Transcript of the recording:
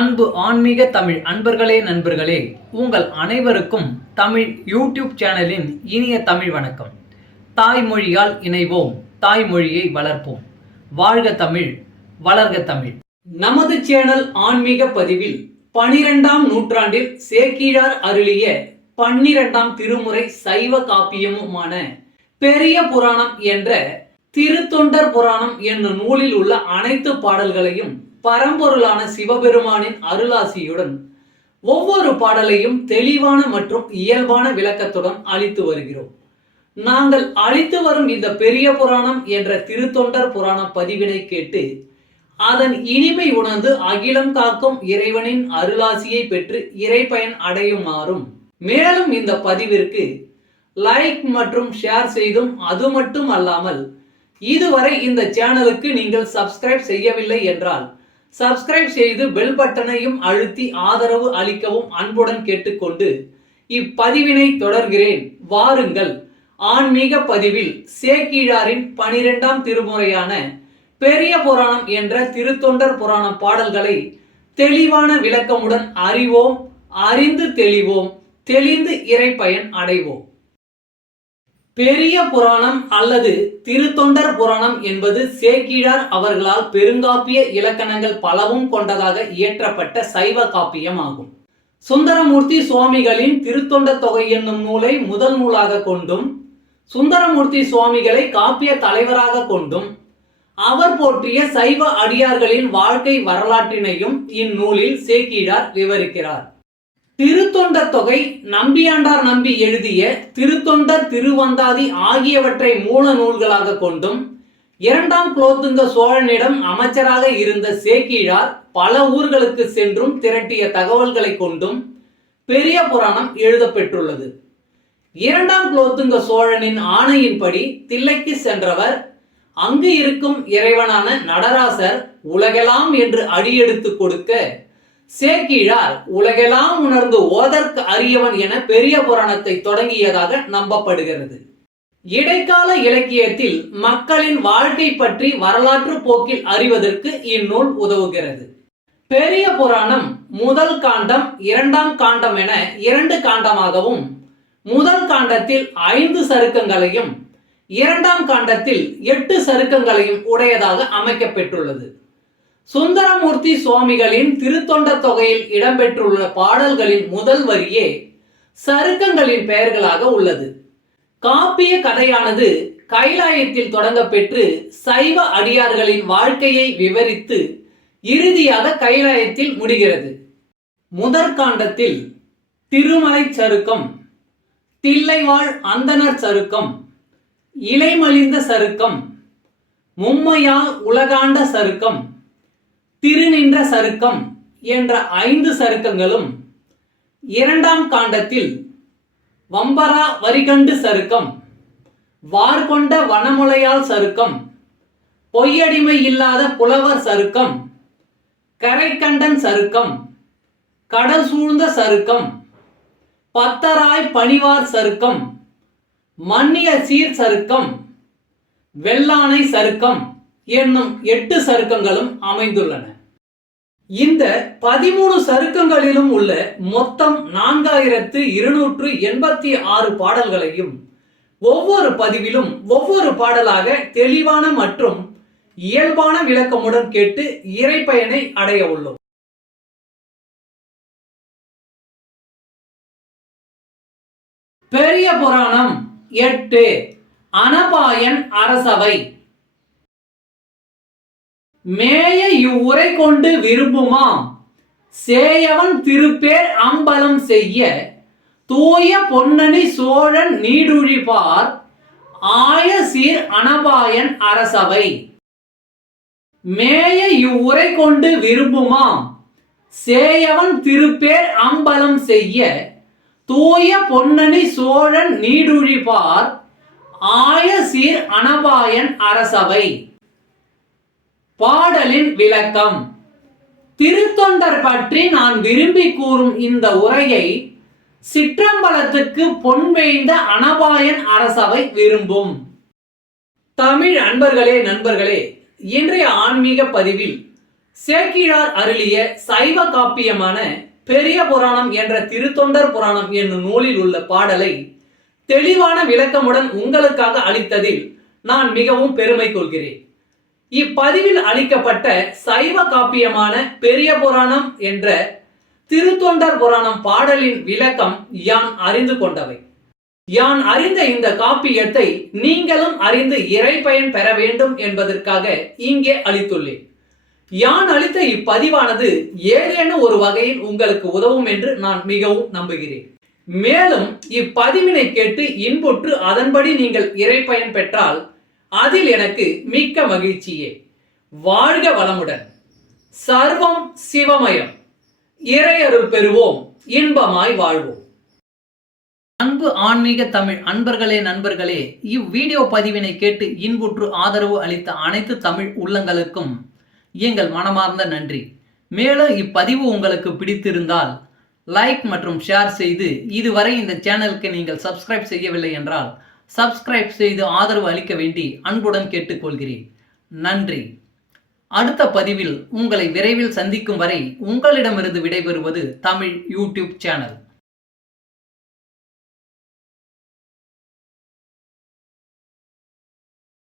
அன்பு ஆன்மீக தமிழ் அன்பர்களே நண்பர்களே, உங்கள் அனைவருக்கும் தமிழ் யூடியூப் சேனலின் இனிய தமிழ் வணக்கம். தாய்மொழியால் இணைவோம், தாய்மொழியை வளர்ப்போம். வாழ்க தமிழ், வளர்க தமிழ். நமது சேனல் ஆன்மீக பதிவில் 12ஆம் நூற்றாண்டில் சேக்கிழார் அருளிய 12ஆம் திருமுறை சைவ காப்பியமுமான பெரிய புராணம் என்ற திருத்தொண்டர் புராணம் என்னும் நூலில் உள்ள அனைத்து பாடல்களையும் பரம்பொருளான சிவபெருமானின் அருளாசியுடன் ஒவ்வொரு பாடலையும் தெளிவான மற்றும் இயல்பான விளக்கத்துடன் அளித்து வருகிறோம். நாங்கள் அளித்து வரும் இந்த பெரிய புராணம் என்ற திருத்தொண்டர் புராணம் பதிவினை கேட்டு அதன் இனிமை உணர்ந்து அகிலம் காக்கும் இறைவனின் அருளாசியை பெற்று இறைப்பயன் அடையுமாறும், மேலும் இந்த பதிவிற்கு லைக் மற்றும் ஷேர் செய்தும், அது மட்டும் அல்லாமல் இதுவரை இந்த சேனலுக்கு நீங்கள் சப்ஸ்கிரைப் செய்யவில்லை என்றால் சப்ஸ்கிரைப் செய்து பெல் பட்டனையும் அழுத்தி ஆதரவு அளிக்கவும் அன்புடன் கேட்டுக்கொண்டு இப்பதிவினை தொடர்கிறேன். வாருங்கள், ஆன்மீக பதிவில் சேக்கிழாரின் 12ஆம் திருமுறையான பெரிய புராணம் என்ற திருத்தொண்டர் புராணம் பாடல்களை தெளிவான விளக்கமுடன் அறிவோம், அறிந்து தெளிவோம், தெளிந்து இறைப்பயன் அடைவோம். பெரிய புராணம் அல்லது திருத்தொண்டர் புராணம் என்பது சேக்கிழார் அவர்களால் பெருங்காப்பிய இலக்கணங்கள் பலவும் கொண்டதாக இயற்றப்பட்ட சைவ காப்பியம் ஆகும். சுந்தரமூர்த்தி சுவாமிகளின் திருத்தொண்ட தொகை என்னும் நூலை முதல் நூலாக கொண்டும், சுந்தரமூர்த்தி சுவாமிகளை காப்பிய தலைவராக கொண்டும், அவர் போற்றிய சைவ அடியார்களின் வாழ்க்கை வரலாற்றினையும் இந்நூலில் சேக்கிழார் விவரிக்கிறார். திருத்தொண்ட தொகை நம்பியாண்டார் நம்பி எழுதிய திருத்தொண்டர் திருவந்தாதி ஆகியவற்றை மூல நூல்களாக கொண்டும், 2ஆம் குலோத்துங்க சோழனிடம் அமைச்சராக இருந்த சேக்கிழார் பல ஊர்களுக்கு சென்றும் திரட்டிய தகவல்களை கொண்டும் பெரிய புராணம் எழுதப்பெற்றுள்ளது. 2ஆம் குலோத்துங்க சோழனின் ஆணையின்படி தில்லைக்கு சென்றவர் அங்கு இருக்கும் இறைவனான நடராசர் உலகெல்லாம் என்று அடியெடுத்து கொடுக்க சேக்கிழார் உலகெல்லாம் உணர்ந்து ஓதற்கு அரியவன் என பெரிய புராணத்தை தொடங்கியதாக நம்பப்படுகிறது. இடைக்கால இலக்கியத்தில் மக்களின் வாழ்க்கை பற்றி வரலாற்று போக்கில் அறிவதற்கு இந்நூல் உதவுகிறது. பெரிய புராணம் முதல் காண்டம், 2ஆம் காண்டம் என 2 காண்டமாகவும், முதல் காண்டத்தில் 5 சருக்கங்களையும் 2ஆம் காண்டத்தில் 8 சருக்கங்களையும் உடையதாக அமைக்கப்பெற்றுள்ளது. சுந்தரமூர்த்தி சுவாமிகளின் திருத்தொண்ட தொகையில் இடம்பெற்றுள்ள பாடல்களின் முதல் வரியே சருக்கங்களின் பெயர்களாக உள்ளது. காப்பிய கதையானது கைலாயத்தில் தொடங்க பெற்று சைவ அடியார்களின் வாழ்க்கையை விவரித்து இறுதியாக கைலாயத்தில் முடிகிறது. முதற்காண்டத்தில் திருமலை சருக்கம், தில்லைவாழ் அந்தனர் சருக்கம், இலைமலிந்த சருக்கம், மும்மையால் உலகாண்ட சருக்கம், திருநின்ற சருக்கம் என்ற 5 சருக்கங்களும், 2ஆம் காண்டத்தில் வம்பரா வரிகண்டு சருக்கம், வார்கொண்ட வனமுலையால் சருக்கம், பொய்யடிமை இல்லாத புலவர் சருக்கம், கரைக்கண்டன் சருக்கம், கடல் சூழ்ந்த சருக்கம், பத்தராய் பணிவார் சருக்கம், மன்னிய சீர் சருக்கம், வெள்ளானை சருக்கம் என்னும் 8 சருக்கங்களும் அமைந்துள்ளன. இந்த 13 சருக்கங்களிலும் உள்ள மொத்தம் 4286 பாடல்களையும் ஒவ்வொரு பதிவிலும் ஒவ்வொரு பாடலாக தெளிவான மற்றும் இயல்பான விளக்கமுடன் கேட்டு இறைப்பயனை அடைய உள்ளோம். பெரிய புராணம் 8 அனபாயன் அரசவை. மேய இவ்வுரை கொண்டு விரும்புமாம் சேயவன் திருப்பேர் அம்பலம் செய்ய தூய பொன்னணி சோழன் நீடுழிபார் ஆய சீர் அனபாயன் அரசவை. மேய இவ்வுரை கொண்டு விரும்புமாம் சேயவன் திருப்பேர் அம்பலம் செய்ய தூய பொன்னணி சோழன் நீடுழிபார் ஆய சீர் அனபாயன் அரசவை. பாடலின் விளக்கம். திருத்தொண்டர் பற்றி நான் விரும்பி கூறும் இந்த உரையை சிற்றம்பலத்துக்கு பொன்வேய்ந்த அனபாயன் அரசவை விரும்பும். தமிழ் அன்பர்களே நண்பர்களே, இன்றைய ஆன்மீக பதிவில் சேக்கிழார் அருளிய சைவ காப்பியமான பெரிய புராணம் என்ற திருத்தொண்டர் புராணம் என்னும் நூலில் உள்ள பாடலை தெளிவான விளக்கமுடன் உங்களுக்காக அளித்ததில் நான் மிகவும் பெருமை கொள்கிறேன். இப்பதிவில் அளிக்கப்பட்ட சைவ காப்பியமான பெரிய புராணம் என்ற திருத்தொண்டர் புராணம் பாடலின் விளக்கம் யான் அறிந்து கொண்டவை. யான் அறிந்த இந்த காப்பியத்தை நீங்களும் அறிந்து இறை பயன் பெற வேண்டும் என்பதற்காக இங்கே அளித்துள்ளேன். யான் அளித்த இப்பதிவானது ஏதேனும் ஒரு வகையில் உங்களுக்கு உதவும் என்று நான் மிகவும் நம்புகிறேன். மேலும் இப்பதிவினை கேட்டு இன்புற்று அதன்படி நீங்கள் இறை பயன் பெற்றால் அதில் எனக்கு மிக்க மகிழ்ச்சியே. வாழ்க வளமுடன். சர்வம் சிவமயம். இறையருள் பெறுவோம், இன்பமாய் வாழ்வோம். அன்பு ஆன்மீக தமிழ் அன்பர்களே, நண்பர்களே, இவ்வீடியோ பதிவினை கேட்டு இன்புற்று ஆதரவு அளித்த அனைத்து தமிழ் உள்ளங்களுக்கும் எங்கள் மனமார்ந்த நன்றி. மேலும் இப்பதிவு உங்களுக்கு பிடித்திருந்தால் லைக் மற்றும் ஷேர் செய்து, இதுவரை இந்த சேனலுக்கு நீங்கள் சப்ஸ்கிரைப் செய்யவில்லை என்றால் சப்ஸ்கிரைப் செய்து ஆதரவு அளிக்க வேண்டி அன்புடன் கேட்டுக்கொள்கிறேன். நன்றி. அடுத்த பதிவில் உங்களை விரைவில் சந்திக்கும் வரை உங்களிடமிருந்து விடைபெறுவது தமிழ் யூடியூப் சேனல்.